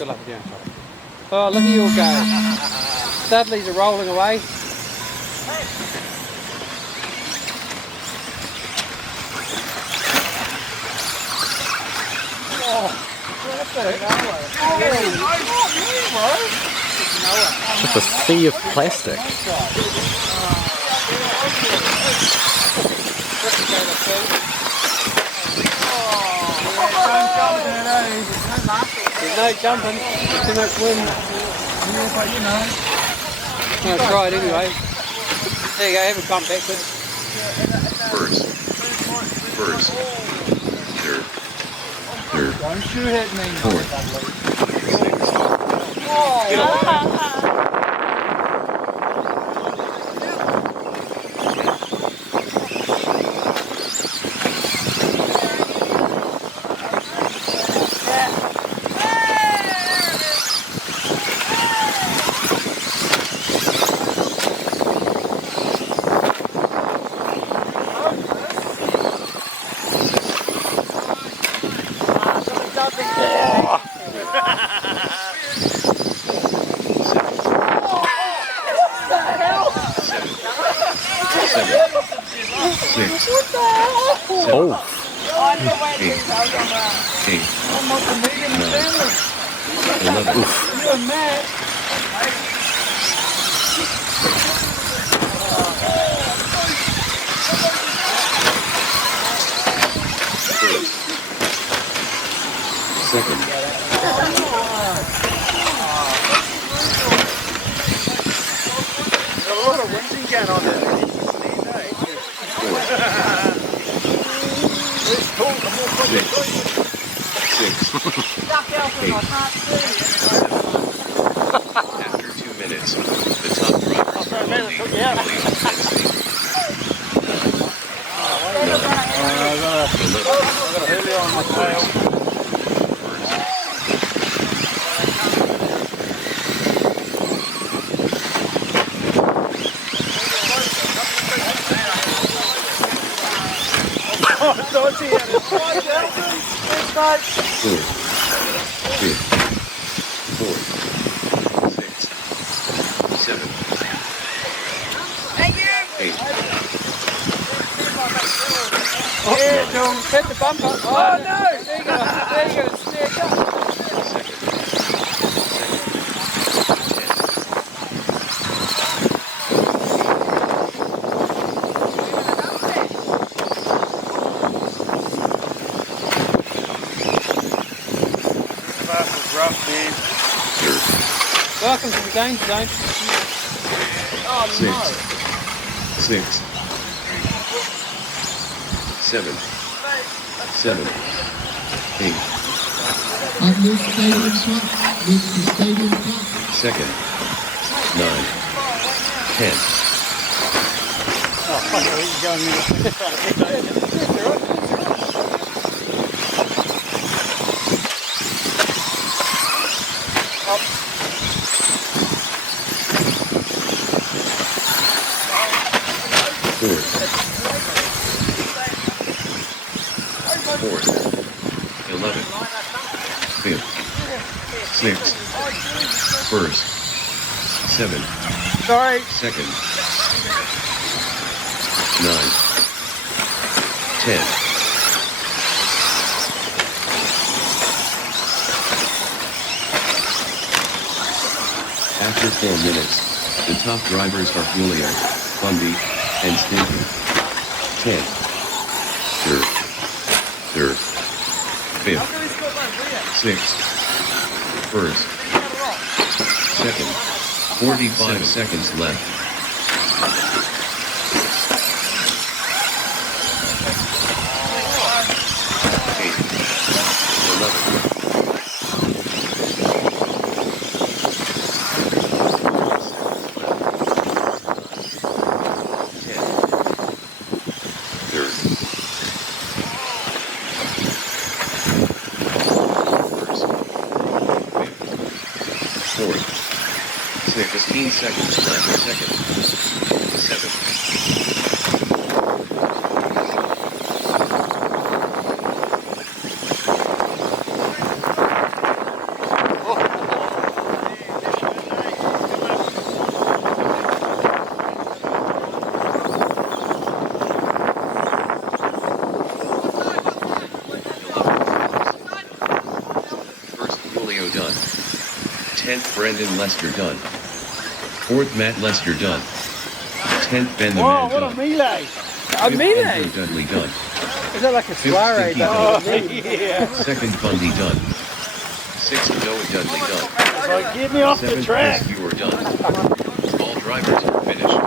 still up down. Oh, look at you all go. Dudleys are rolling away. Just a sea of plastic. There's no jumping, too much wind. I'm going to try it anyway. There you go, have a bump backwards. First, third, Don't shoot at me. Oh, eight, Almost a million family. 11, You're mad. second, There's a lot of whinging going on there. six, after 2 minutes, the top drivers are Bundy, Williams, and Steve. Four, three, 4, 6, 7, 8, Yeah, don't hit the bumper. Oh no! There you go, it's snared up. Welcome to the danger zone. Oh, 6, 7, 7, 8, At this stadium shot, this is the stadium clock. second, 9, 10. Oh, fuck it, you're going Fourth, 11, fifth, sixth, first, 7, Sorry. second, 9, 10. After 4 minutes, the top drivers are Julia, Bundy, and Stinky. 10. Third, fifth, sixth, first, second, 45 seconds left. 8, 11. Fourth, 16 seconds left. Second, 7. 10th Brendan Lester done. 4th Matt Lester done. 10th Ben the Wow, Man what a done. melee. I 5th mean Andrew it. Dudley done. Is that like a Fifth soiree? Stinky That Dudley. Yeah. 2nd Bundy done. 6th Noah Dudley done. It's like, get me off the 7th track. Chris Ewer done. All drivers are finished.